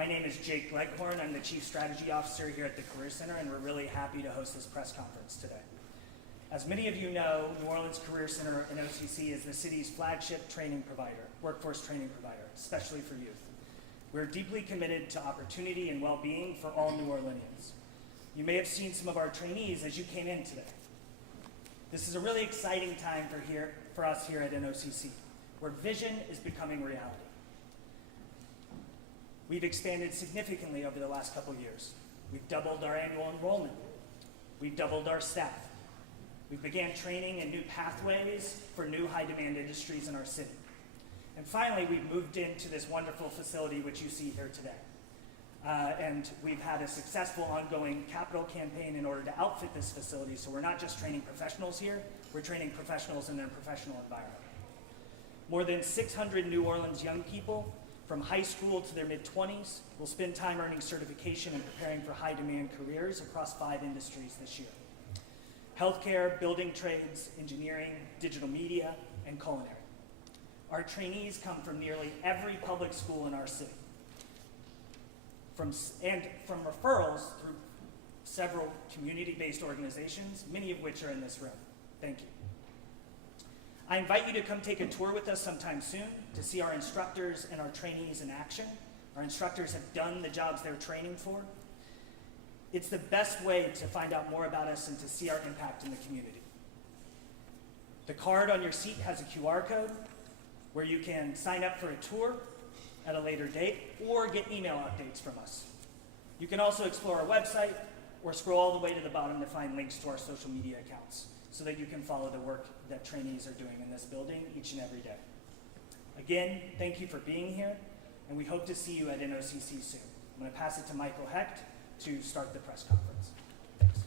My name is Jake Leghorn. I'm the Chief Strategy Officer here at the Career Center, and we're really happy to host this press conference today. As many of you know, New Orleans Career Center and OCC is the city's flagship training provider, workforce training provider, especially for youth. We're deeply committed to opportunity and well-being for all New Orleanians. You may have seen some of our trainees as you came in today. This is a really exciting time for us here at NOCC, where vision is becoming reality. We've expanded significantly over the last couple years. We've doubled our annual enrollment. We've doubled our staff. We began training in new pathways for new high-demand industries in our city. And finally, we've moved into this wonderful facility which you see here today. And we've had a successful ongoing capital campaign in order to outfit this facility, so we're not just training professionals here, we're training professionals in their professional environment. More than 600 New Orleans young people from high school to their mid-20s will spend time earning certification and preparing for high-demand careers across 5 industries this year: healthcare, building trades, engineering, digital media, and culinary. Our trainees come from nearly every public school in our city, from referrals through several community-based organizations, many of which are in this room. Thank you. I invite you to come take a tour with us sometime soon to see our instructors and our trainees in action. Our instructors have done the jobs they're training for. It's the best way to find out more about us and to see our impact in the community. The card on your seat has a QR code where you can sign up for a tour at a later date or get email updates from us. You can also explore our website or scroll all the way to the bottom to find links to our social media accounts so that you can follow the work that trainees are doing in this building each and every day. Again, thank you for being here, and we hope to see you at NOCC soon. I'm going to pass it to Michael Hecht to start the press conference. Thanks.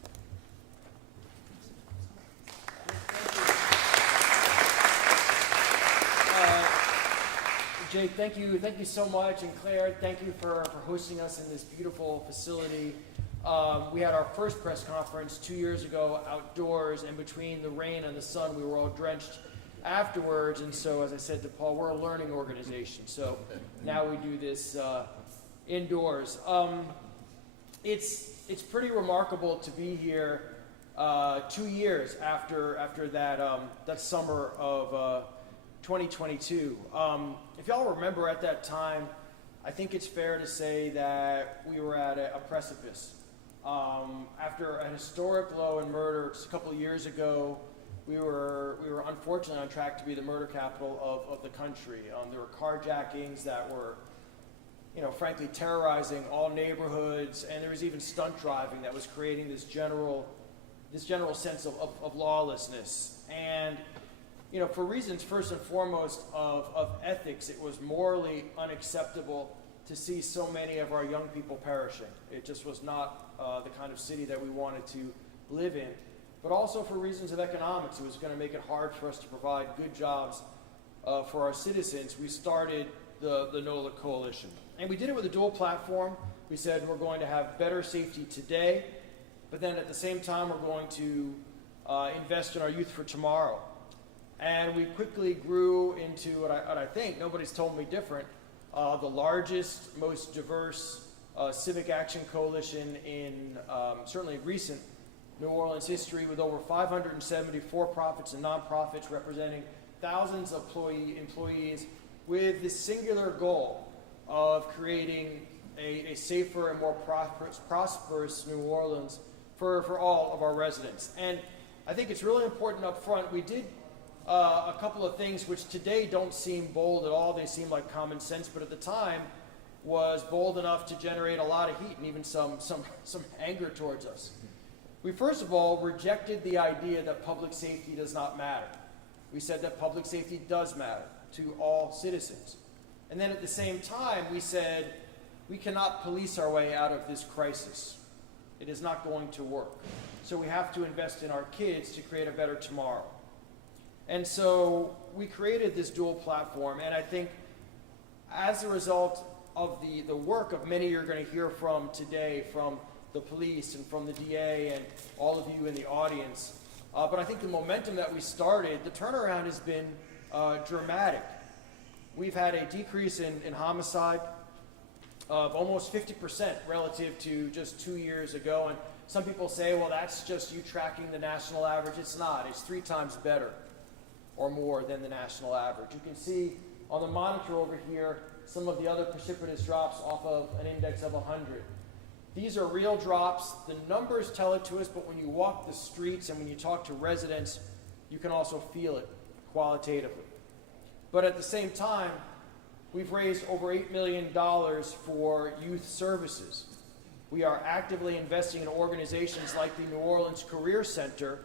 Jake, thank you so much, and Claire, thank you for hosting us in this beautiful facility. We had our first press conference 2 years ago outdoors, and between the rain and the sun, we were all drenched afterwards. And so, as I said to Paul, we're a learning organization. So now we do this indoors. It's pretty remarkable to be here 2 years after that summer of 2022. If y'all remember at that time, I think it's fair to say that we were at a precipice. After a historic low in murder just a couple of years ago, we were unfortunately on track to be the murder capital of the country. There were carjackings that were, frankly terrorizing all neighborhoods, and there was even stunt driving that was creating this general sense of lawlessness. And for reasons first and foremost of ethics, it was morally unacceptable to see so many of our young people perishing. It just was not the kind of city that we wanted to live in. But also for reasons of economics, it was going to make it hard for us to provide good jobs for our citizens. We started the NOLA Coalition. And we did it with a dual platform. We said we're going to have better safety today, but then at the same time we're going to invest in our youth for tomorrow. And we quickly grew into what I think, nobody's told me different, the largest, most diverse civic action coalition in certainly recent New Orleans history, with over 570 for-profits and nonprofits representing thousands of employees, with the singular goal of creating a safer and more prosperous New Orleans for all of our residents. And I think it's really important up front. We did a couple of things which today don't seem bold at all. They seem like common sense, but at the time was bold enough to generate a lot of heat and even some anger towards us. We first of all rejected the idea that public safety does not matter. We said that public safety does matter to all citizens. And then at the same time, we said we cannot police our way out of this crisis. It is not going to work. So we have to invest in our kids to create a better tomorrow. And so we created this dual platform, and I think as a result of the work of many you're going to hear from today, from the police and from the DA and all of you in the audience, but I think the momentum that we started, the turnaround has been dramatic. We've had a decrease in homicide. of almost 50% relative to just 2 years ago. And some people say, well, that's just you tracking the national average. It's not. It's 3 times better or more than the national average. You can see on the monitor over here some of the other precipitous drops off of an index of 100. These are real drops. The numbers tell it to us, but when you walk the streets and when you talk to residents, you can also feel it qualitatively. But at the same time, we've raised over $8 million for youth services. We are actively investing in organizations like the New Orleans Career Center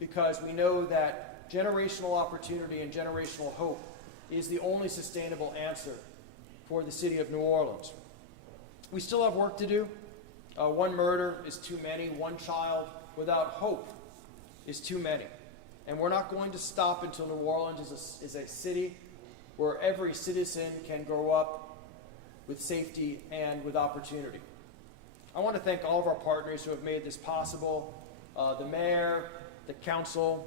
because we know that generational opportunity and generational hope is the only sustainable answer for the city of New Orleans. We still have work to do. One murder is too many. One child without hope is too many. And we're not going to stop until New Orleans is a city where every citizen can grow up with safety and with opportunity. I want to thank all of our partners who have made this possible, the mayor, the council,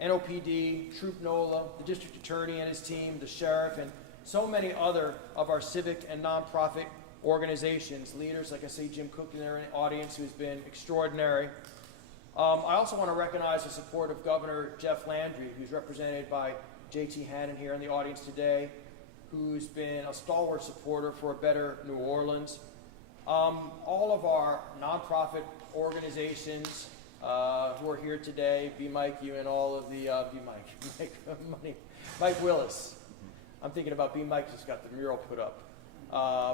NOPD, Troop NOLA, the district attorney and his team, the sheriff, and so many other of our civic and nonprofit organizations, leaders, like I see Jim Cook in their audience, who's been extraordinary. I also want to recognize the support of Governor Jeff Landry, who's represented by J.T. Hannon here in the audience today, who's been a stalwart supporter for a better New Orleans. All of our nonprofit organizations who are here today, B-Mike, you and all of the, Mike Willis. I'm thinking about B-Mike who's got the mural put up.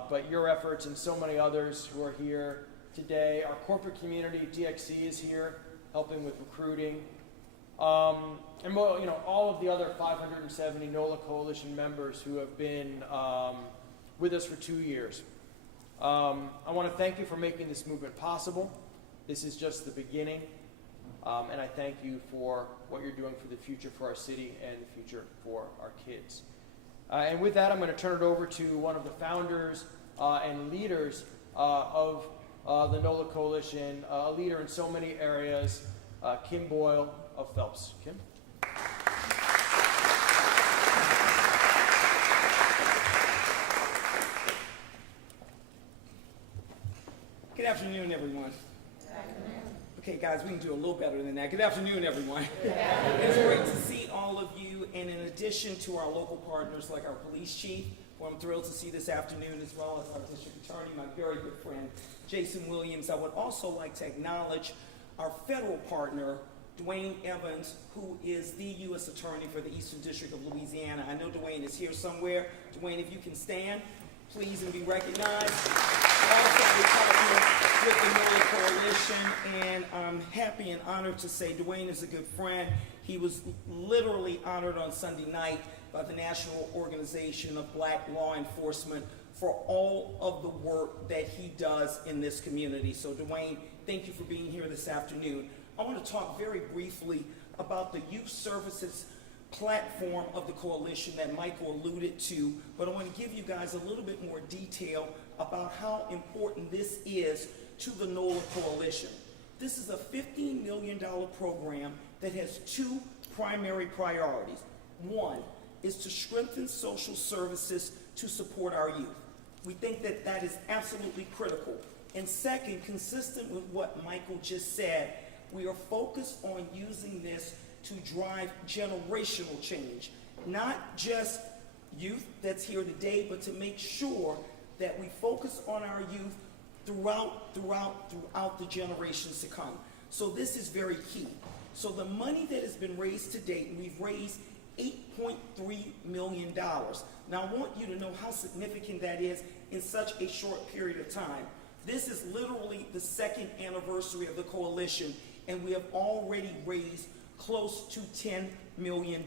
But your efforts and so many others who are here today. Our corporate community, DXC, is here helping with recruiting. And all of the other 570 NOLA Coalition members who have been with us for 2 years. I want to thank you for making this movement possible. This is just the beginning. And I thank you for what you're doing for the future for our city and the future for our kids. And with that, I'm going to turn it over to one of the founders and leaders of the NOLA Coalition, a leader in so many areas, Kim Boyle of Phelps. Kim? Good afternoon, everyone. Okay, guys, we can do a little better than that. Good afternoon, everyone. It's great to see all of you, and in addition to our local partners like our police chief, who I'm thrilled to see this afternoon, as well as our district attorney, my very good friend, Jason Williams, I would also like to acknowledge our federal partner, Dwayne Evans, who is the U.S. Attorney for the Eastern District of Louisiana. I know Dwayne is here somewhere. Dwayne, if you can stand, please, and be recognized. Also, we're partnering with the NOLA Coalition, and I'm happy and honored to say Dwayne is a good friend. He was literally honored on Sunday night by the National Organization of Black Law Enforcement for all of the work that he does in this community. So Dwayne, thank you for being here this afternoon. I want to talk very briefly about the youth services platform of the coalition that Michael alluded to, but I want to give you guys a little bit more detail about how important this is to the NOLA Coalition. This is a $15 million program that has 2 primary priorities. One is to strengthen social services to support our youth. We think that that is absolutely critical. And second, consistent with what Michael just said, we are focused on using this to drive generational change, not just youth that's here today, but to make sure that we focus on our youth throughout the generations to come. So this is very key. So the money that has been raised to date, we've raised $8.3 million. Now I want you to know how significant that is in such a short period of time. This is literally the 2nd anniversary of the coalition, and we have already raised close to $10 million.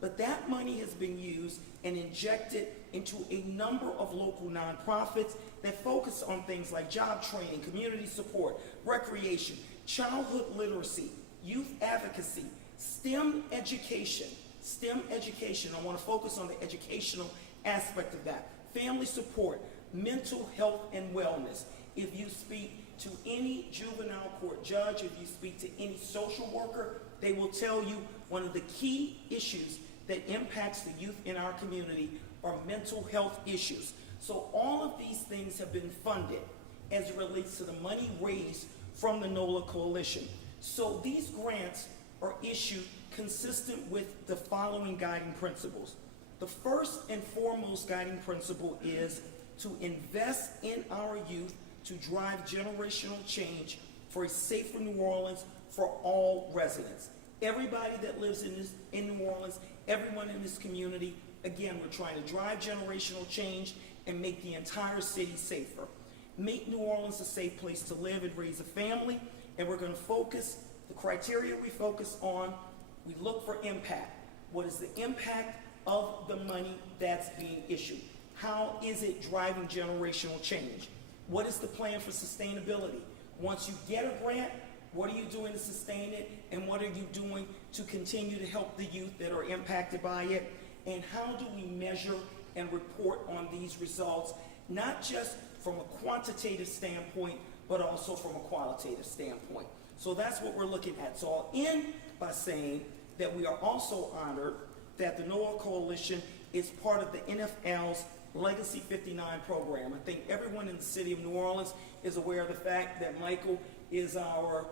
But that money has been used and injected into a number of local nonprofits that focus on things like job training, community support, recreation, childhood literacy, youth advocacy, STEM education. I want to focus on the educational aspect of that. Family support, mental health and wellness. If you speak to any juvenile court judge, if you speak to any social worker, they will tell you one of the key issues that impacts the youth in our community are mental health issues. So all of these things have been funded as it relates to the money raised from the NOLA Coalition. So these grants are issued consistent with the following guiding principles. The first and foremost guiding principle is to invest in our youth to drive generational change for a safer New Orleans for all residents. Everybody that lives in New Orleans, everyone in this community, again, we're trying to drive generational change and make the entire city safer. Make New Orleans a safe place to live and raise a family, and we're going to focus, the criteria we focus on, we look for impact. What is the impact of the money that's being issued? How is it driving generational change? What is the plan for sustainability? Once you get a grant, what are you doing to sustain it? And what are you doing to continue to help the youth that are impacted by it? And how do we measure and report on these results, not just from a quantitative standpoint, but also from a qualitative standpoint? So that's what we're looking at. So I'll end by saying that we are also honored that the NOLA Coalition is part of the NFL's Legacy 59 program. I think everyone in the city of New Orleans is aware of the fact that Michael is our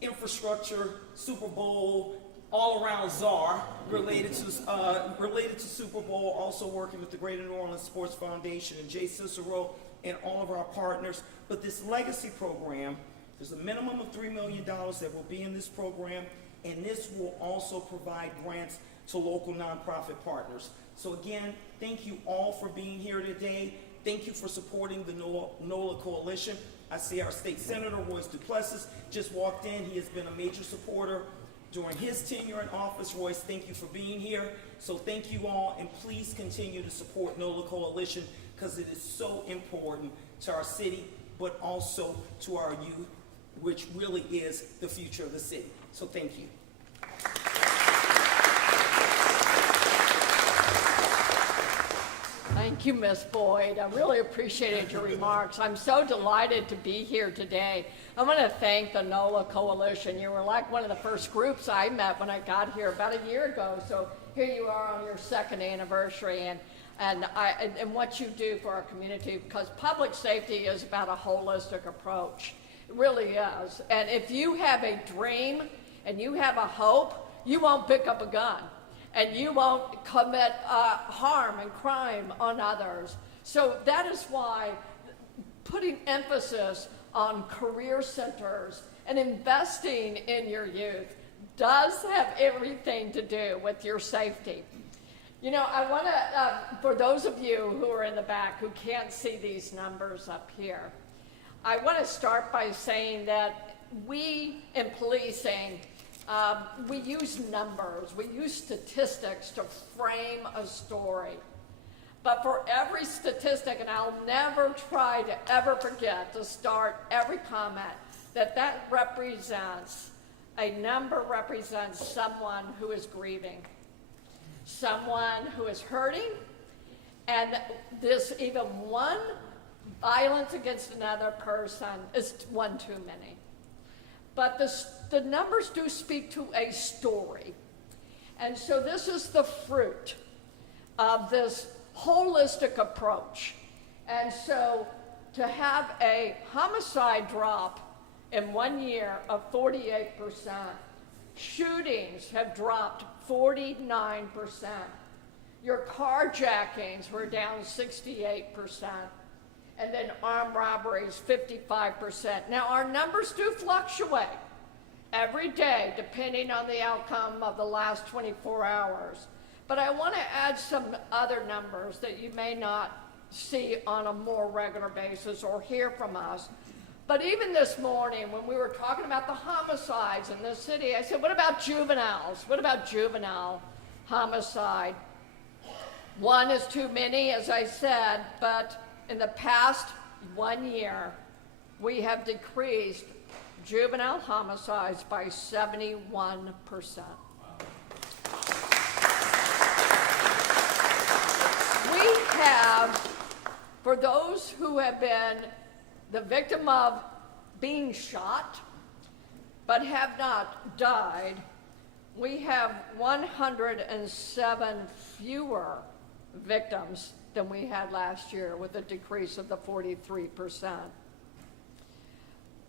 infrastructure, Super Bowl, all-around czar related to Super Bowl, also working with the Greater New Orleans Sports Foundation and Jay Cicero and all of our partners. But this legacy program, there's a minimum of $3 million that will be in this program, and this will also provide grants to local nonprofit partners. So again, thank you all for being here today. Thank you for supporting the NOLA Coalition. I see our state senator, Royce Duplessis, just walked in. He has been a major supporter during his tenure in office. Royce, thank you for being here. So thank you all, and please continue to support NOLA Coalition because it is so important to our city, but also to our youth, which really is the future of the city. So thank you. Thank you, Ms. Boyd. I really appreciated your remarks. I'm so delighted to be here today. I want to thank the NOLA Coalition. You were like one of the first groups I met when I got here about a year ago. So here you are on your second anniversary and what you do for our community, because public safety is about a holistic approach. It really is. And if you have a dream and you have a hope, you won't pick up a gun. And you won't commit harm and crime on others. So that is why putting emphasis on career centers and investing in your youth does have everything to do with your safety. You know, I want to, for those of you who are in the back who can't see these numbers up here, I want to start by saying that we in policing, we use numbers, we use statistics to frame a story. But for every statistic, and I'll never try to ever forget to start every comment, that represents, a number represents someone who is grieving, someone who is hurting, and this even one violence against another person is one too many. But the numbers do speak to a story. And so this is the fruit of this holistic approach. And so to have a homicide drop in 1 year of 48%, shootings have dropped 49%, your carjackings were down 68%, and then armed robberies 55%. Now our numbers do fluctuate every day depending on the outcome of the last 24 hours. But I want to add some other numbers that you may not see on a more regular basis or hear from us. But even this morning when we were talking about the homicides in this city, I said, what about juveniles? What about juvenile homicide? One is too many, as I said, but in the past 1 year, we have decreased juvenile homicides by 71%. We have, for those who have been the victim of being shot but have not died, we have 107 fewer victims than we had last year with a decrease of the 43%.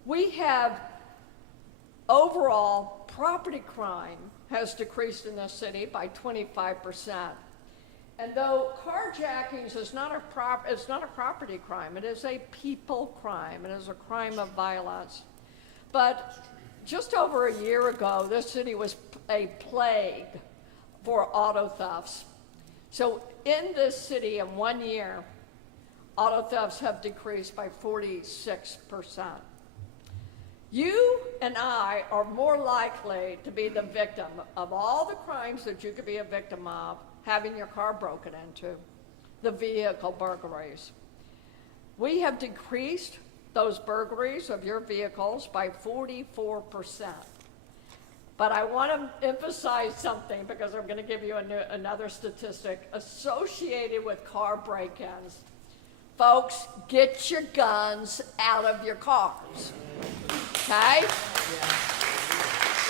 We have overall property crime has decreased in this city by 25%. And though carjackings is not it's not a property crime, it is a people crime, it is a crime of violence. But just over a year ago, this city was a plague for auto thefts. So in this city in 1 year, auto thefts have decreased by 46%. You and I are more likely to be the victim of all the crimes that you could be a victim of, having your car broken into, the vehicle burglaries. We have decreased those burglaries of your vehicles by 44%. But I want to emphasize something because I'm going to give you another statistic associated with car break-ins. Folks, get your guns out of your cars, okay?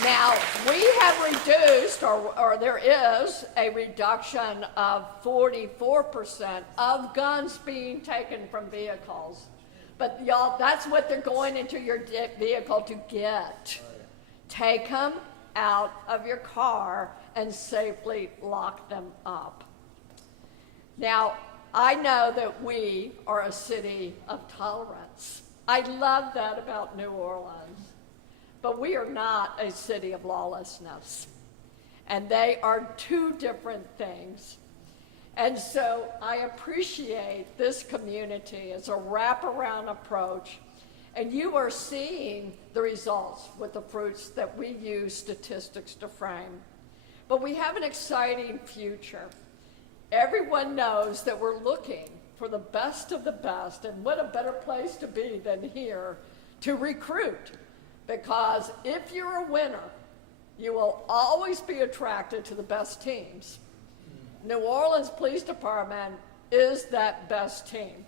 Now, we have reduced, or there is a reduction of 44% of guns being taken from vehicles. But y'all, that's what they're going into your vehicle to get. Take them out of your car and safely lock them up. Now, I know that we are a city of tolerance. I love that about New Orleans. But we are not a city of lawlessness. And they are two different things. And so I appreciate this community as a wraparound approach. And you are seeing the results with the fruits that we use statistics to frame. But we have an exciting future. Everyone knows that we're looking for the best of the best, and what a better place to be than here to recruit. Because if you're a winner, you will always be attracted to the best teams. New Orleans Police Department is that best team.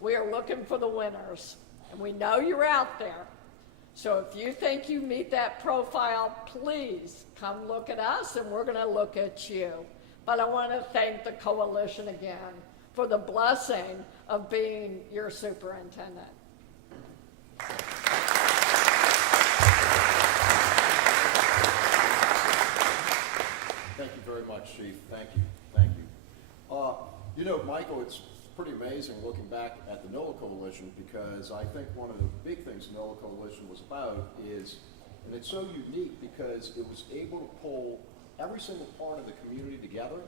We are looking for the winners, and we know you're out there. So if you think you meet that profile, please come look at us, and we're going to look at you. But I want to thank the coalition again for the blessing of being your superintendent. Thank you very much, Chief. Thank you. Thank you. You know, Michael, it's pretty amazing looking back at the NOLA Coalition, because I think one of the big things the NOLA Coalition was about is, and it's so unique because it was able to pull every single part of the community together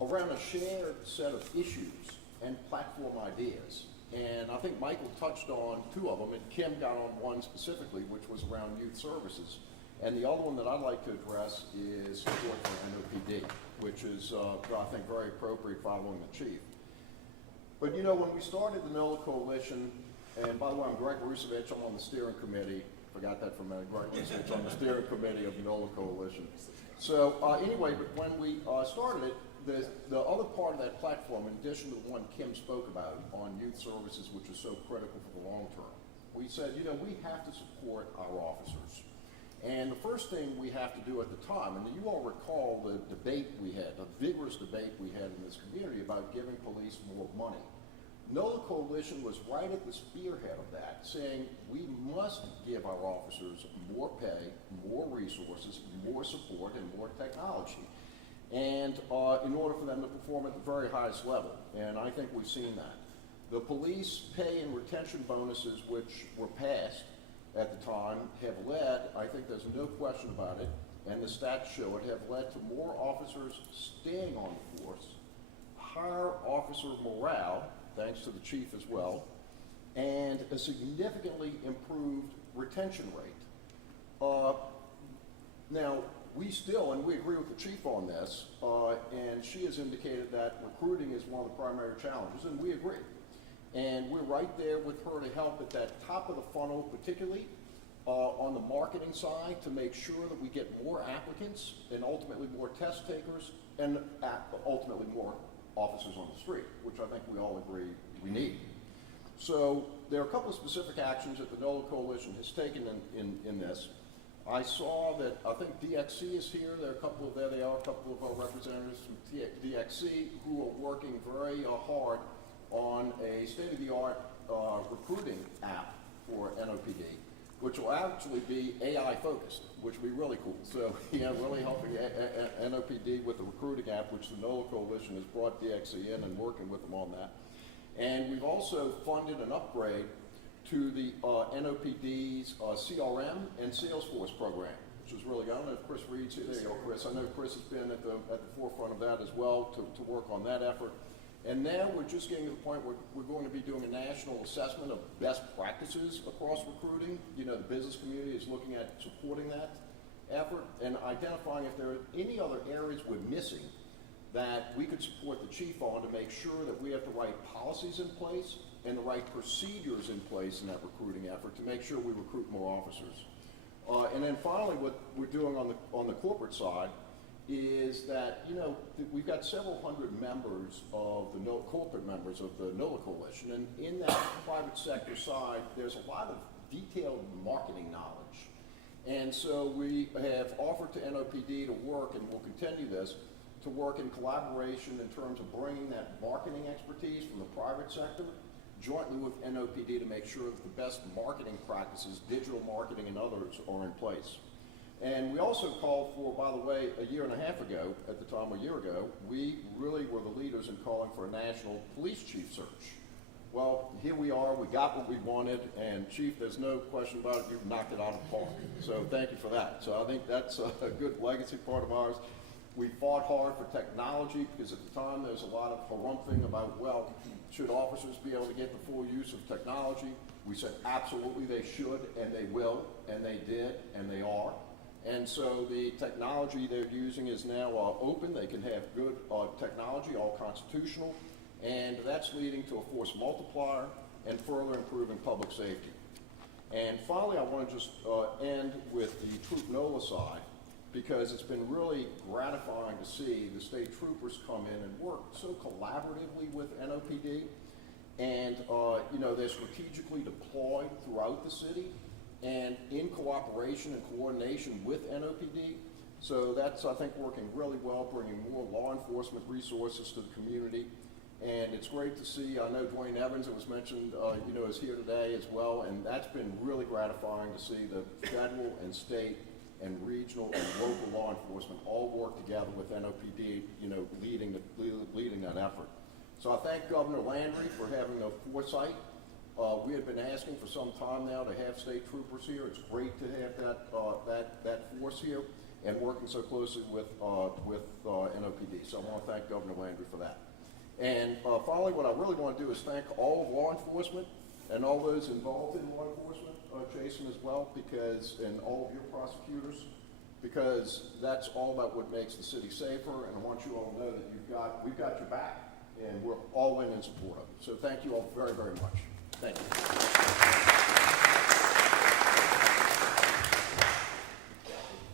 around a shared set of issues and platform ideas. And I think Michael touched on two of them, and Kim got on one specifically, which was around youth services. And the other one that I'd like to address is support for NOPD, which is, I think, very appropriate following the chief. But you know, when we started the NOLA Coalition, and by the way, I'm Greg Rusevich, I'm on the steering committee. Forgot that for a minute. Greg Rusevich on the steering committee of the NOLA Coalition. So anyway, but when we started it, the other part of that platform, in addition to the one Kim spoke about on youth services, which is so critical for the long term, we said, you know, we have to support our officers. And the first thing we have to do at the time, and you all recall the debate we had, the vigorous debate we had in this community about giving police more money. NOLA Coalition was right at the spearhead of that, saying we must give our officers more pay, more resources, more support, and more technology, and in order for them to perform at the very highest level. And I think we've seen that. The police pay and retention bonuses, which were passed at the time, have led, I think there's no question about it, and the stats show it, have led to more officers staying on the force, higher officer morale, thanks to the chief as well, and a significantly improved retention rate. Now, we still, and we agree with the chief on this, and she has indicated that recruiting is one of the primary challenges, and we agree. And we're right there with her to help at that top of the funnel, particularly on the marketing side, to make sure that we get more applicants and ultimately more test takers and ultimately more officers on the street, which I think we all agree we need. So there are a couple of specific actions that the NOLA Coalition has taken in this. I saw that, I think DXC is here, there they are, a couple of our representatives from DXC who are working very hard on a state-of-the-art recruiting app for NOPD, which will actually be AI focused, which will be really cool. So, really helping NOPD with the recruiting app, which the NOLA Coalition has brought DXC in and working with them on that. And we've also funded an upgrade to the NOPD's CRM and Salesforce program, which is really, I don't know if Chris Reed's here. There you go, Chris. I know Chris has been at the forefront of that as well to work on that effort. And now we're just getting to the point where we're going to be doing a national assessment of best practices across recruiting. The business community is looking at supporting that effort and identifying if there are any other areas we're missing that we could support the chief on to make sure that we have the right policies in place and the right procedures in place in that recruiting effort to make sure we recruit more officers. And then finally, what we're doing on the corporate side is that, we've got several hundred members of the corporate members of the NOLA Coalition, and in that private sector side, there's a lot of detailed marketing knowledge. And so we have offered to NOPD to work, and we'll continue this, to work in collaboration in terms of bringing that marketing expertise from the private sector jointly with NOPD to make sure that the best marketing practices, digital marketing and others, are in place. And we also called for, by the way, a year and a half ago, at the time a year ago, we really were the leaders in calling for a national police chief search. Well, here we are, we got what we wanted, and Chief, there's no question about it, you've knocked it out of the park. So thank you for that. So I think that's a good legacy part of ours. We fought hard for technology because at the time there's a lot of harumphing about, well, should officers be able to get the full use of technology? We said absolutely they should, and they will, and they did, and they are. And so the technology they're using is now open. They can have good technology, all constitutional, and that's leading to a force multiplier and further improving public safety. And finally, I want to just end with the Troop NOLA side, because it's been really gratifying to see the state troopers come in and work so collaboratively with NOPD. And, they're strategically deployed throughout the city and in cooperation and coordination with NOPD. So that's, I think, working really well, bringing more law enforcement resources to the community. And it's great to see, I know Dwayne Evans, it was mentioned, is here today as well. And that's been really gratifying to see the federal and state and regional and local law enforcement all work together with NOPD, leading that effort. So I thank Governor Landry for having the foresight. We had been asking for some time now to have state troopers here. It's great to have that force here and working so closely with NOPD. So I want to thank Governor Landry for that. And finally, what I really want to do is thank all of law enforcement and all those involved in law enforcement, Jason as well, and all of your prosecutors, because that's all about what makes the city safer. And I want you all to know that we've got your back, and we're all in support of it. So thank you all very, very much. Thank you.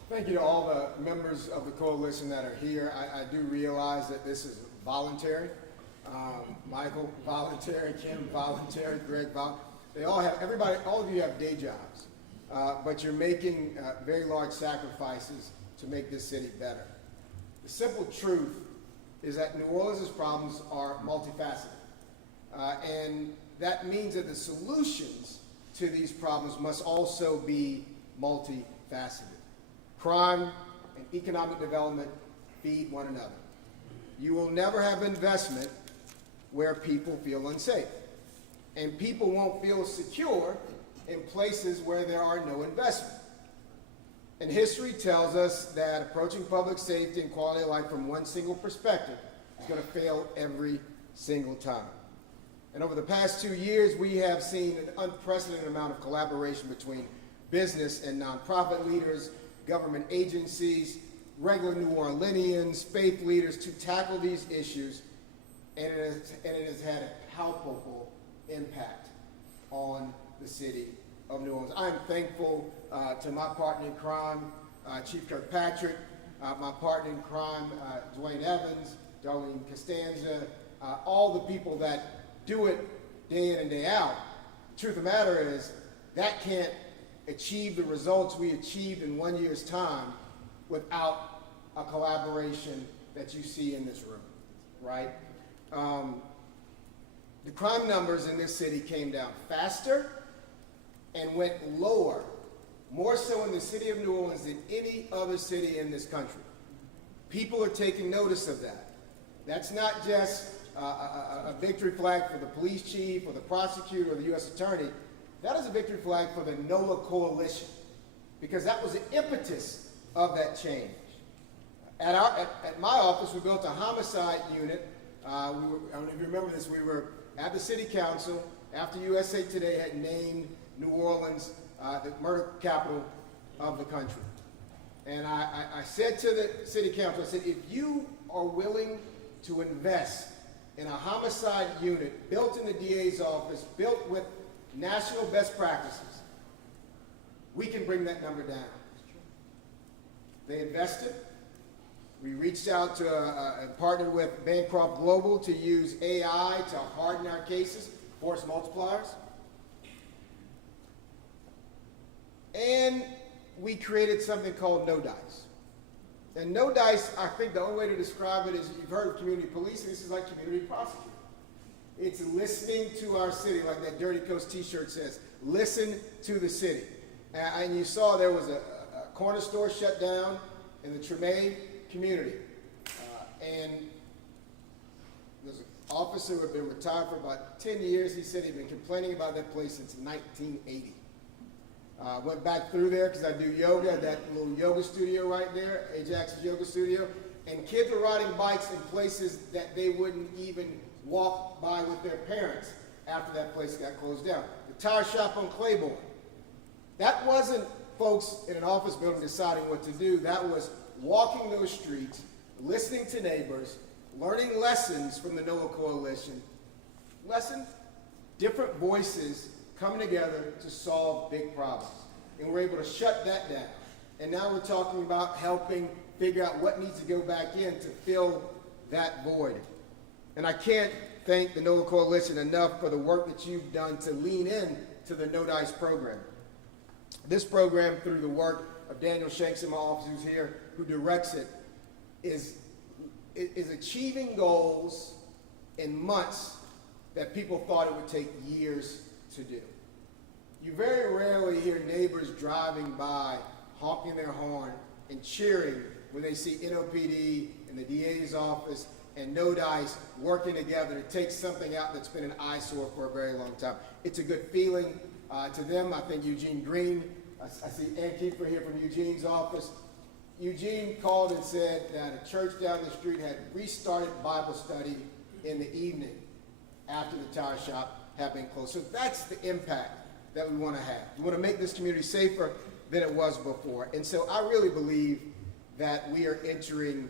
Thank you to all the members of the coalition that are here. I do realize that this is voluntary. Michael, voluntary. Kim, voluntary. Greg, voluntary. They all have, all of you have day jobs, but you're making very large sacrifices to make this city better. The simple truth is that New Orleans' problems are multifaceted, and that means that the solutions to these problems must also be multifaceted. Crime and economic development feed one another. You will never have investment where people feel unsafe. And people won't feel secure in places where there are no investment. And history tells us that approaching public safety and quality of life from one single perspective is going to fail every single time. And over the past 2 years, we have seen an unprecedented amount of collaboration between business and nonprofit leaders, government agencies, regular New Orleanians, faith leaders to tackle these issues, and it has had a palpable impact on the city of New Orleans. I am thankful to my partner in crime, Chief Kirkpatrick, my partner in crime, Dwayne Evans, Darlene Costanza, all the people that do it day in and day out. The truth of the matter is that can't achieve the results we achieved in 1 year's time without a collaboration that you see in this room, right? The crime numbers in this city came down faster and went lower, more so in the city of New Orleans than any other city in this country. People are taking notice of that. That's not just a victory flag for the police chief or the prosecutor or the U.S. attorney. That is a victory flag for the NOLA Coalition, because that was the impetus of that change. At my office, we built a homicide unit. I don't know if you remember this. We were at the city council after USA Today had named New Orleans the murder capital of the country. And I said to the city council, I said, if you are willing to invest in a homicide unit built in the DA's office, built with national best practices, we can bring that number down. They invested. We reached out to and partnered with Bancroft Global to use AI to harden our cases, force multipliers. And we created something called No Dice. And No Dice, I think the only way to describe it is, you've heard of community policing, this is like community prosecuting. It's listening to our city, like that Dirty Coast t-shirt says, listen to the city. And you saw there was a corner store shut down in the Treme community. And there's an officer who had been retired for about 10 years. He said he'd been complaining about that place since 1980. Went back through there because I do yoga at that little yoga studio right there, Ajax's yoga studio. And kids were riding bikes in places that they wouldn't even walk by with their parents after that place got closed down. The tire shop on Claiborne. That wasn't folks in an office building deciding what to do. That was walking those streets, listening to neighbors, learning lessons from the NOLA Coalition. Lessons, different voices coming together to solve big problems. And we're able to shut that down. And now we're talking about helping figure out what needs to go back in to fill that void. And I can't thank the NOLA Coalition enough for the work that you've done to lean in to the No Dice program. This program, through the work of Daniel Shanks in my office, who's here, who directs it, is achieving goals in months that people thought it would take years to do. You very rarely hear neighbors driving by, honking their horn and cheering when they see NOPD and the DA's office and No Dice working together to take something out that's been an eyesore for a very long time. It's a good feeling to them. I think Eugene Green, I see Ann Kiefer here from Eugene's office. Eugene called and said that a church down the street had restarted Bible study in the evening after the tire shop had been closed. So that's the impact that we want to have. We want to make this community safer than it was before. And so I really believe that we are entering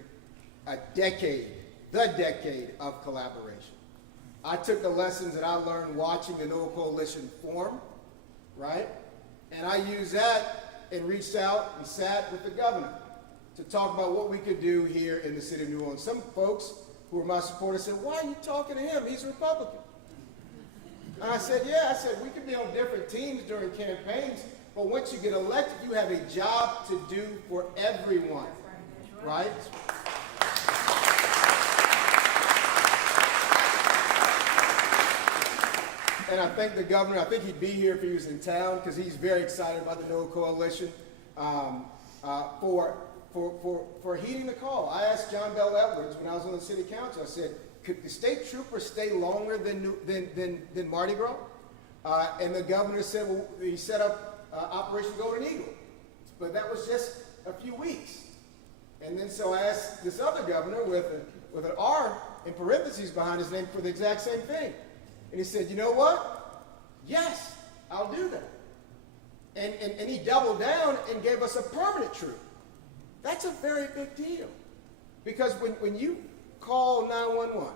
a decade, the decade of collaboration. I took the lessons that I learned watching the NOLA Coalition form, right? And I used that and reached out and sat with the governor to talk about what we could do here in the city of New Orleans. Some folks who were my supporters said, why are you talking to him? He's a Republican. And I said, yeah, we could be on different teams during campaigns, but once you get elected, you have a job to do for everyone, right? And I thank the governor. I think he'd be here if he was in town because he's very excited about the NOLA Coalition for heeding the call. I asked John Bell Edwards when I was on the city council, I said, could the state troopers stay longer than Mardi Gras? And the governor said, well, he set up Operation Golden Eagle. But that was just a few weeks. And then so I asked this other governor with an R in parentheses behind his name for the exact same thing. And he said, you know what? Yes, I'll do that. And he doubled down and gave us a permanent troop. That's a very big deal. Because when you call 911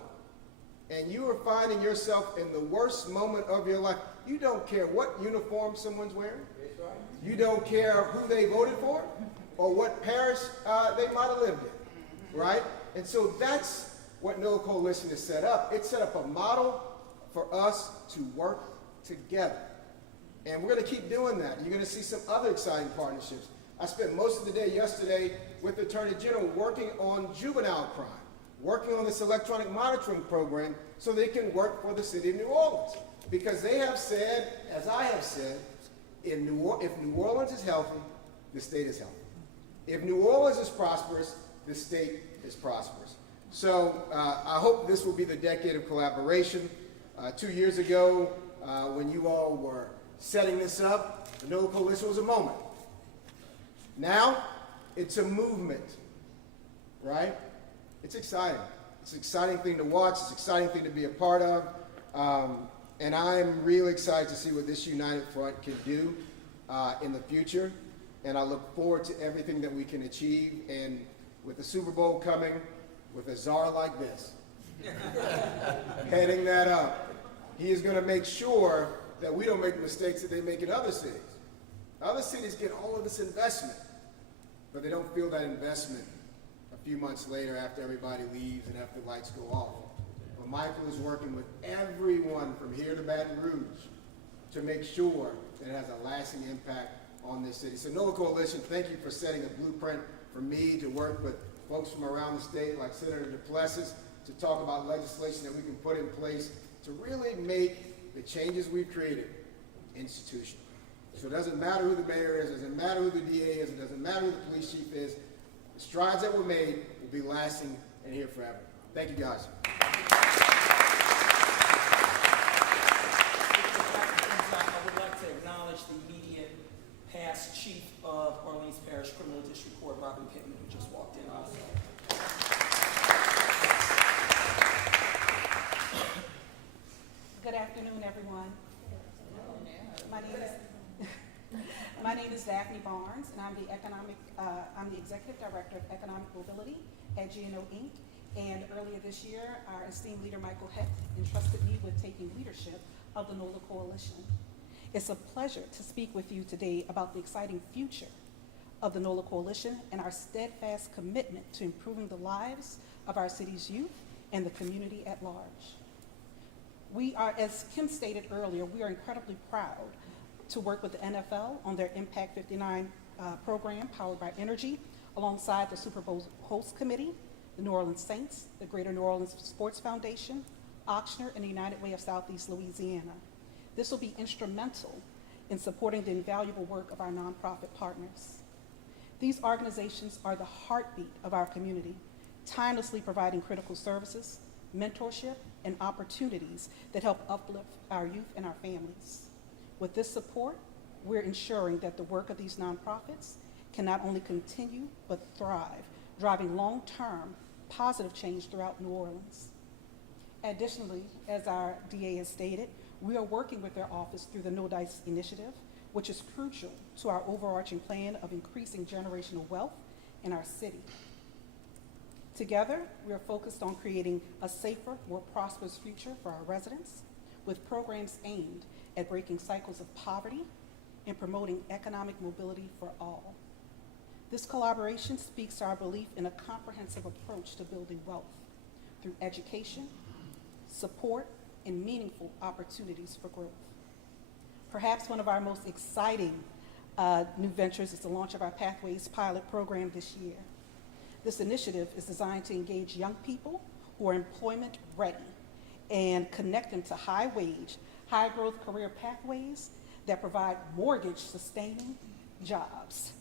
and you are finding yourself in the worst moment of your life, you don't care what uniform someone's wearing. You don't care who they voted for or what parish they might have lived in, right? And so that's what NOLA Coalition has set up. It set up a model for us to work together. And we're going to keep doing that. You're going to see some other exciting partnerships. I spent most of the day yesterday with the Attorney General working on juvenile crime, working on this electronic monitoring program so they can work for the city of New Orleans. Because they have said, as I have said, if New Orleans is healthy, the state is healthy. If New Orleans is prosperous, the state is prosperous. So I hope this will be the decade of collaboration. 2 years ago, when you all were setting this up, the NOLA Coalition was a moment. Now, it's a movement, right? It's exciting. It's an exciting thing to watch. It's an exciting thing to be a part of. And I'm really excited to see what this united front can do in the future. And I look forward to everything that we can achieve. And with the Super Bowl coming, with a czar like this, heading that up, he is going to make sure that we don't make the mistakes that they make in other cities. Other cities get all of this investment, but they don't feel that investment a few months later after everybody leaves and after the lights go off. But Michael is working with everyone from here to Baton Rouge to make sure that it has a lasting impact on this city. So NOLA Coalition, thank you for setting a blueprint for me to work with folks from around the state like Senator DePlessis to talk about legislation that we can put in place to really make the changes we've created institutional. So it doesn't matter who the mayor is, it doesn't matter who the DA is, it doesn't matter who the police chief is. The strides that were made will be lasting and here forever. Thank you, guys. I would like to acknowledge the immediate past chief of Orleans Parish Criminal District Court, Robin Pittman, who just walked in also. Good afternoon, everyone. My name is Daphne Barnes, and I'm the Executive Director of Economic Mobility at GNO Inc. And earlier this year, our esteemed leader, Michael Hecht, entrusted me with taking leadership of the NOLA Coalition. It's a pleasure to speak with you today about the exciting future of the NOLA Coalition and our steadfast commitment to improving the lives of our city's youth and the community at large. We are, as Kim stated earlier, we are incredibly proud to work with the NFL on their Impact 59 program powered by Energy, alongside the Super Bowl Host Committee, the New Orleans Saints, the Greater New Orleans Sports Foundation, Ochsner, and the United Way of Southeast Louisiana. This will be instrumental in supporting the invaluable work of our nonprofit partners. These organizations are the heartbeat of our community, tirelessly providing critical services, mentorship, and opportunities that help uplift our youth and our families. With this support, we're ensuring that the work of these nonprofits can not only continue, but thrive, driving long-term positive change throughout New Orleans. Additionally, as our DA has stated, we are working with their office through the No Dice initiative, which is crucial to our overarching plan of increasing generational wealth in our city. Together, we are focused on creating a safer, more prosperous future for our residents, with programs aimed at breaking cycles of poverty and promoting economic mobility for all. This collaboration speaks to our belief in a comprehensive approach to building wealth through education, support, and meaningful opportunities for growth. Perhaps one of our most exciting new ventures is the launch of our Pathways pilot program this year. This initiative is designed to engage young people who are employment ready and connect them to high-wage, high-growth career pathways that provide mortgage-sustaining jobs.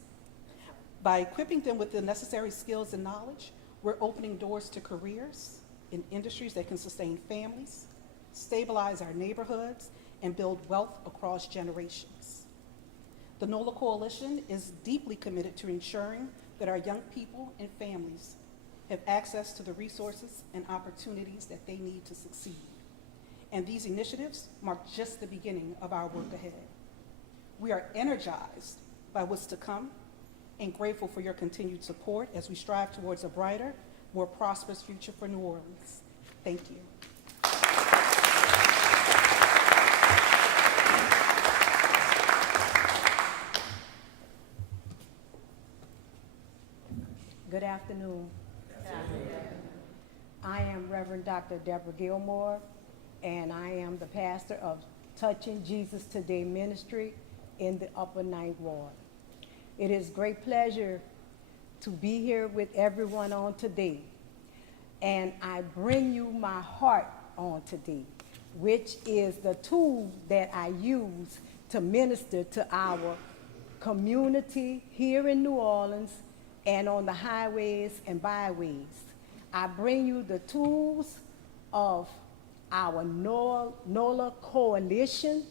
By equipping them with the necessary skills and knowledge, we're opening doors to careers in industries that can sustain families, stabilize our neighborhoods, and build wealth across generations. The NOLA Coalition is deeply committed to ensuring that our young people and families have access to the resources and opportunities that they need to succeed. And these initiatives mark just the beginning of our work ahead. We are energized by what's to come and grateful for your continued support as we strive towards a brighter, more prosperous future for New Orleans. Thank you. Good afternoon. I am Reverend Dr. Deborah Gilmore, and I am the pastor of Touching Jesus Today ministry in the Upper Ninth Ward. It is great pleasure to be here with everyone on today. And I bring you my heart on today, which is the tool that I use to minister to our community here in New Orleans and on the highways and byways. I bring you the tools of our NOLA Coalition,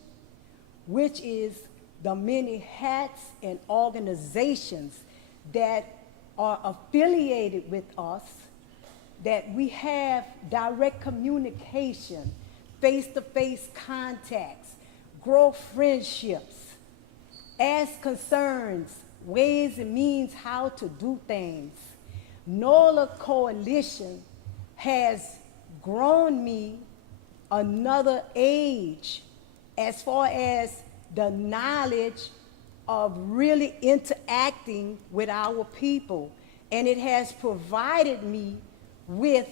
which is the many hats and organizations that are affiliated with us, that we have direct communication, face-to-face contacts, grow friendships, ask concerns, ways and means how to do things. NOLA Coalition has grown me another age as far as the knowledge of really interacting with our people. And it has provided me with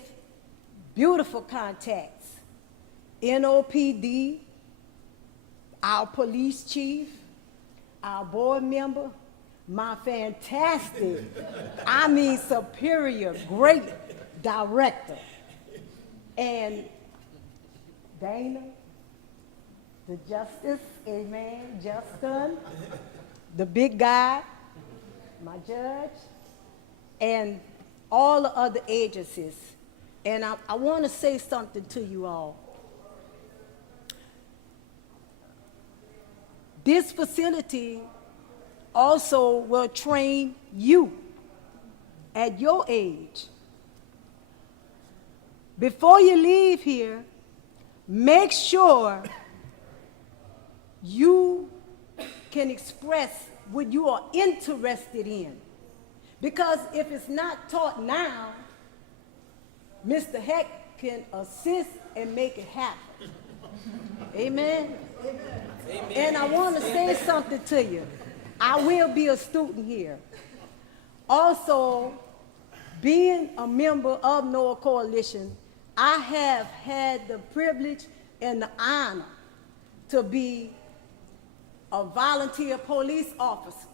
beautiful contacts. NOPD, our police chief, our board member, my fantastic, I mean superior, great director, and Dana, the justice, amen, Justin, the big guy, my judge, and all the other agencies. And I want to say something to you all. This facility also will train you at your age. Before you leave here, make sure you can express what you are interested in. Because if it's not taught now, Mr. Heck can assist and make it happen. Amen? Amen. And I want to say something to you. I will be a student here. Also, being a member of NOLA Coalition, I have had the privilege and the honor to be a volunteer police officer,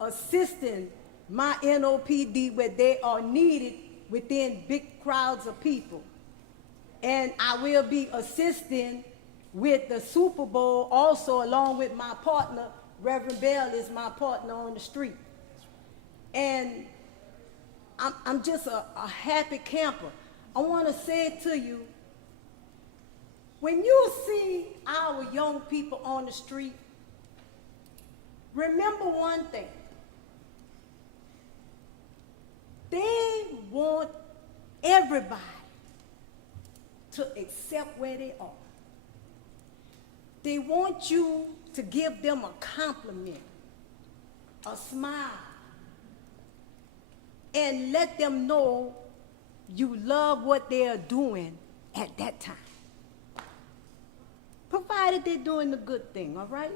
assisting my NOPD where they are needed within big crowds of people. And I will be assisting with the Super Bowl also, along with my partner, Reverend Bell is my partner on the street. And I'm just a happy camper. I want to say to you, when you see our young people on the street, remember one thing. They want everybody to accept where they are. They want you to give them a compliment, a smile, and let them know you love what they are doing at that time. Provided they're doing the good thing, all right?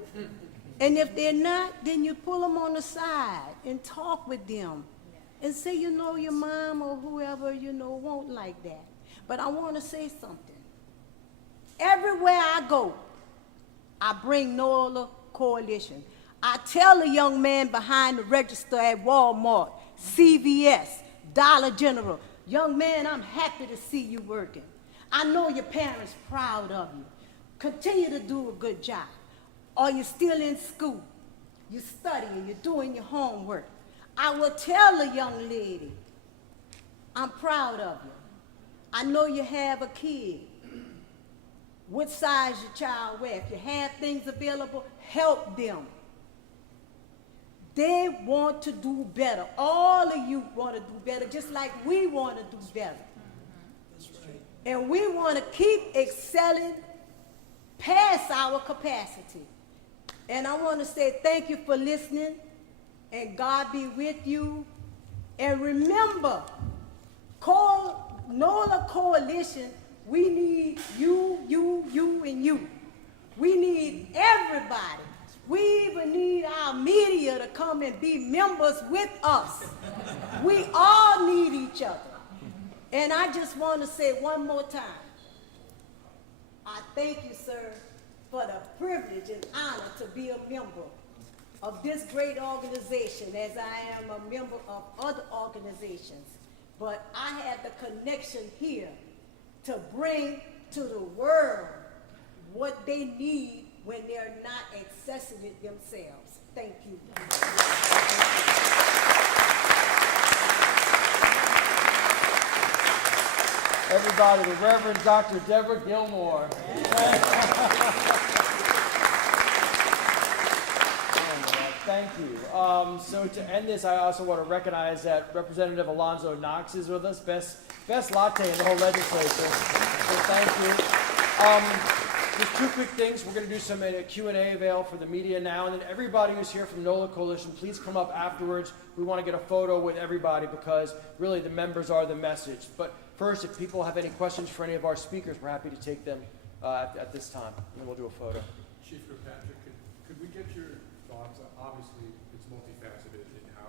And if they're not, then you pull them on the side and talk with them and say, you know, your mom or whoever, you know, won't like that. But I want to say something. Everywhere I go, I bring NOLA Coalition. I tell a young man behind the register at Walmart, CVS, Dollar General, young man, I'm happy to see you working. I know your parents are proud of you. Continue to do a good job. Or you're still in school. You're studying, you're doing your homework. I will tell a young lady, I'm proud of you. I know you have a kid. What size your child wear? If you have things available, help them. They want to do better. All of you want to do better, just like we want to do better. That's right. And we want to keep excelling past our capacity. And I want to say thank you for listening, and God be with you. And remember, NOLA Coalition, we need you, and you. We need everybody. We even need our media to come and be members with us. We all need each other. And I just want to say one more time, I thank you, sir, for the privilege and honor to be a member of this great organization, as I am a member of other organizations. But I have the connection here to bring to the world what they need when they're not accessing it themselves. Thank you. Everybody, the Reverend Dr. Deborah Gilmore. Thank you. So to end this, I also want to recognize that Representative Alonzo Knox is with us, best latte in the whole legislature. So thank you. Just two quick things. We're going to do some Q&A avail for the media now, and then everybody who's here from NOLA Coalition, please come up afterwards. We want to get a photo with everybody because really the members are the message. But first, if people have any questions for any of our speakers, we're happy to take them at this time, and then we'll do a photo. Chief Kirkpatrick, could we get your thoughts? Obviously, it's multifaceted in how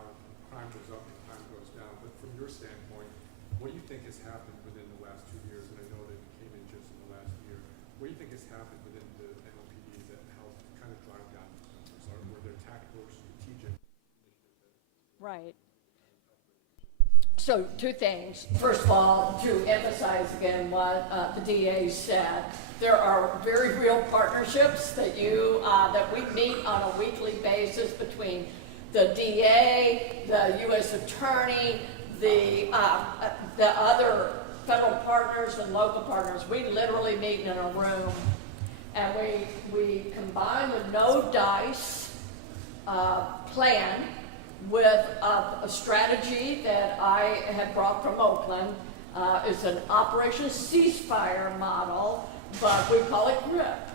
crime goes up and crime goes down, but from your standpoint, what do you think has happened within the last 2 years? And I know that it came in just in the last year. What do you think has happened within the NOPD that helped kind of drive down these numbers? Or were there tactical or strategic initiatives? Right. So two things. First of all, to emphasize again what the DA said, there are very real partnerships that that we meet on a weekly basis between the DA, the U.S. Attorney, the other federal partners and local partners. We literally meet in a room, and we combine the no dice plan with a strategy that I had brought from Oakland. It's an Operation Ceasefire model, but we call it GRIP.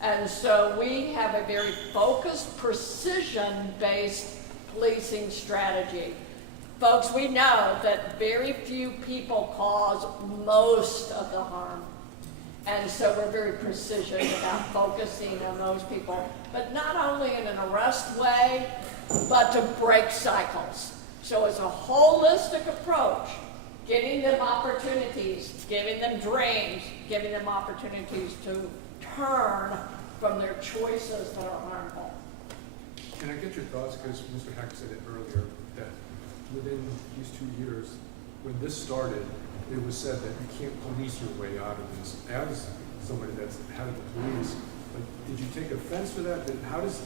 And so we have a very focused, precision-based policing strategy. Folks, we know that very few people cause most of the harm. And so we're very precision about focusing on those people, but not only in an arrest way, but to break cycles. So it's a holistic approach, giving them opportunities, giving them dreams, giving them opportunities to turn from their choices that are harmful. Can I get your thoughts, because Mr. Hack said it earlier, that within these 2 years, when this started, it was said that you can't police your way out of this. As somebody that's head of the police, did you take offense to that? How does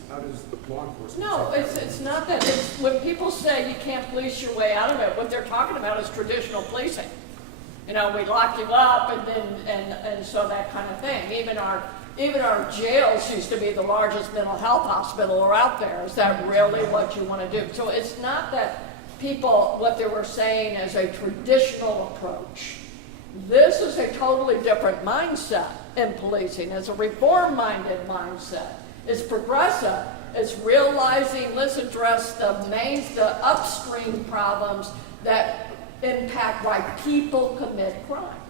law enforcement? No, it's not that. It's when people say you can't police your way out of it, what they're talking about is traditional policing. You know, we lock you up, and so that kind of thing. Even our jails used to be the largest mental health hospital out there. Is that really what you want to do? So it's not that people, what they were saying is a traditional approach. This is a totally different mindset in policing. It's a reform-minded mindset. It's progressive. It's realizing, let's address the upstream problems that impact why people commit crime.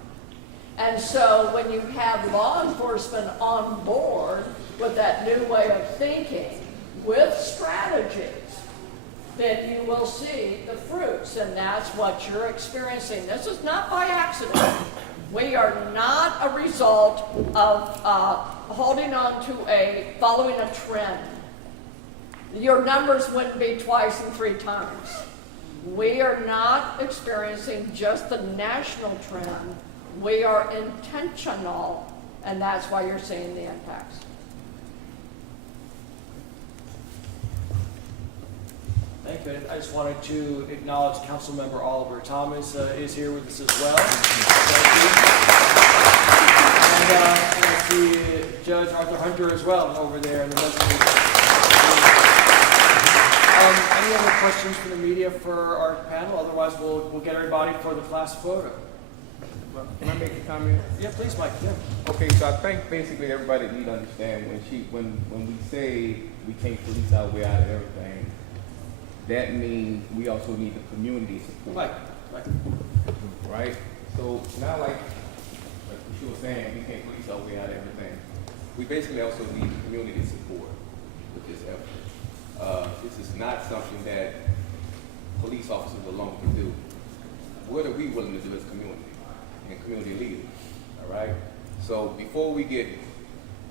And so when you have law enforcement on board with that new way of thinking, with strategies, then you will see the fruits, and that's what you're experiencing. This is not by accident. We are not a result of holding on to following a trend. Your numbers wouldn't be twice and 3 times. We are not experiencing just the national trend. We are intentional, and that's why you're seeing the impacts. Thank you. I just wanted to acknowledge Councilmember Oliver Thomas is here with us as well. And I see Judge Arthur Hunter as well over there in the mezzanine. Any other questions from the media for our panel? Otherwise, we'll get everybody for the class photo. Can I make a comment? Yeah, please, Mike. Yeah. Okay, so I think basically everybody need to understand when we say we can't police our way out of everything, that means we also need the community support. Right? So not like she was saying, we can't police our way out of everything. We basically also need community support with this effort. This is not something that police officers alone can do. What are we willing to do as community and community leaders? All right? So before we get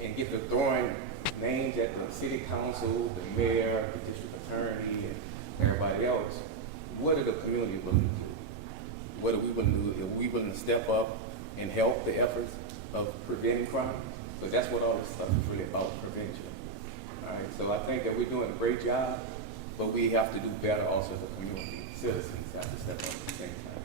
and get to throwing names at the city council, the mayor, the district attorney, and everybody else, what are the community willing to do? What are we willing to do? Are we willing to step up and help the efforts of preventing crime? Because that's what all this stuff is really about, prevention. All right, so I think that we're doing a great job, but we have to do better also as a community. Citizens have to step up at the same time.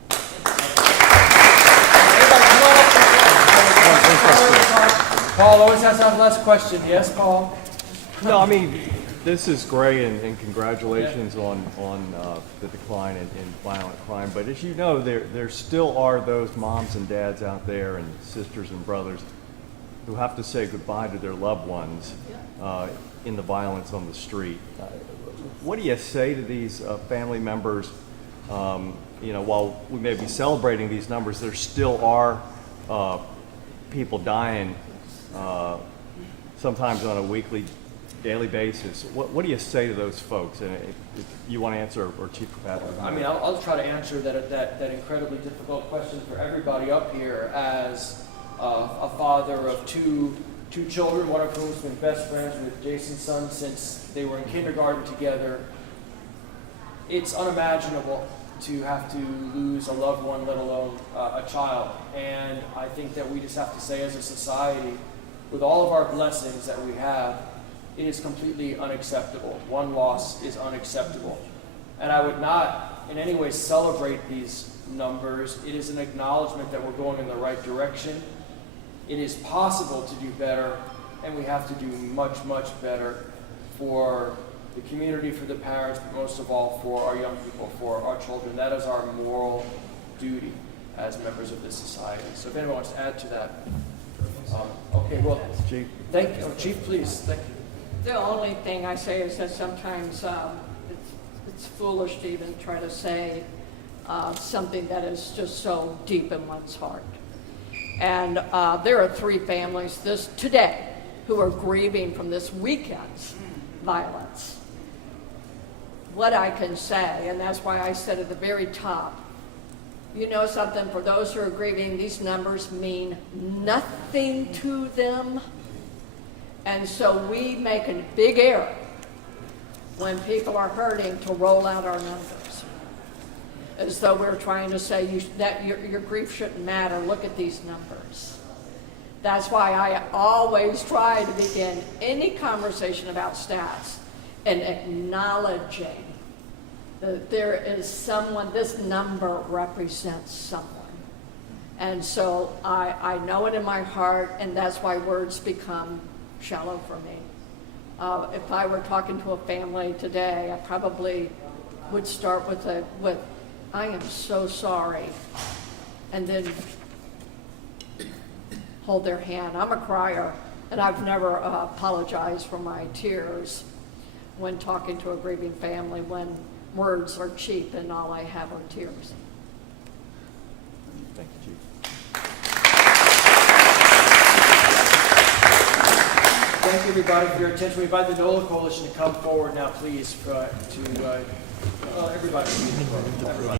Paul always has to have the last question. Yes, Paul? No, I mean, this is great, and congratulations on the decline in violent crime. But as you know, there still are those moms and dads out there, and sisters and brothers, who have to say goodbye to their loved ones in the violence on the street. What do you say to these family members? You know, while we may be celebrating these numbers, there still are people dying sometimes on a weekly, daily basis. What do you say to those folks? And if you want to answer, or Chief Patrick? I mean, I'll try to answer that incredibly difficult question for everybody up here as a father of two children, one of whom has been best friends with Jason's son since they were in kindergarten together. It's unimaginable to have to lose a loved one, let alone a child. And I think that we just have to say as a society, with all of our blessings that we have, it is completely unacceptable. One loss is unacceptable. And I would not in any way celebrate these numbers. It is an acknowledgement that we're going in the right direction. It is possible to do better, and we have to do much, much better for the community, for the parents, but most of all for our young people, for our children. That is our moral duty as members of this society. So if anyone wants to add to that. Okay, well, Chief. thank you. Oh, Chief, please. Thank you. The only thing I say is that sometimes it's foolish to even try to say something that is just so deep in one's heart. And there are 3 families today who are grieving from this weekend's violence. What I can say, and that's why I said at the very top, you know something, for those who are grieving, these numbers mean nothing to them. And so we make a big error when people are hurting to roll out our numbers, as though we're trying to say that your grief shouldn't matter. Look at these numbers. That's why I always try to begin any conversation about stats and acknowledging that there is someone, this number represents someone. And so I know it in my heart, and that's why words become shallow for me. If I were talking to a family today, I probably would start with I am so sorry, and then hold their hand. I'm a crier, and I've never apologized for my tears when talking to a grieving family, when words are cheap and all I have are tears. Thank you, Chief. Thank you, everybody, for your attention. We invite the NOLA Coalition to come forward now, please, to everybody.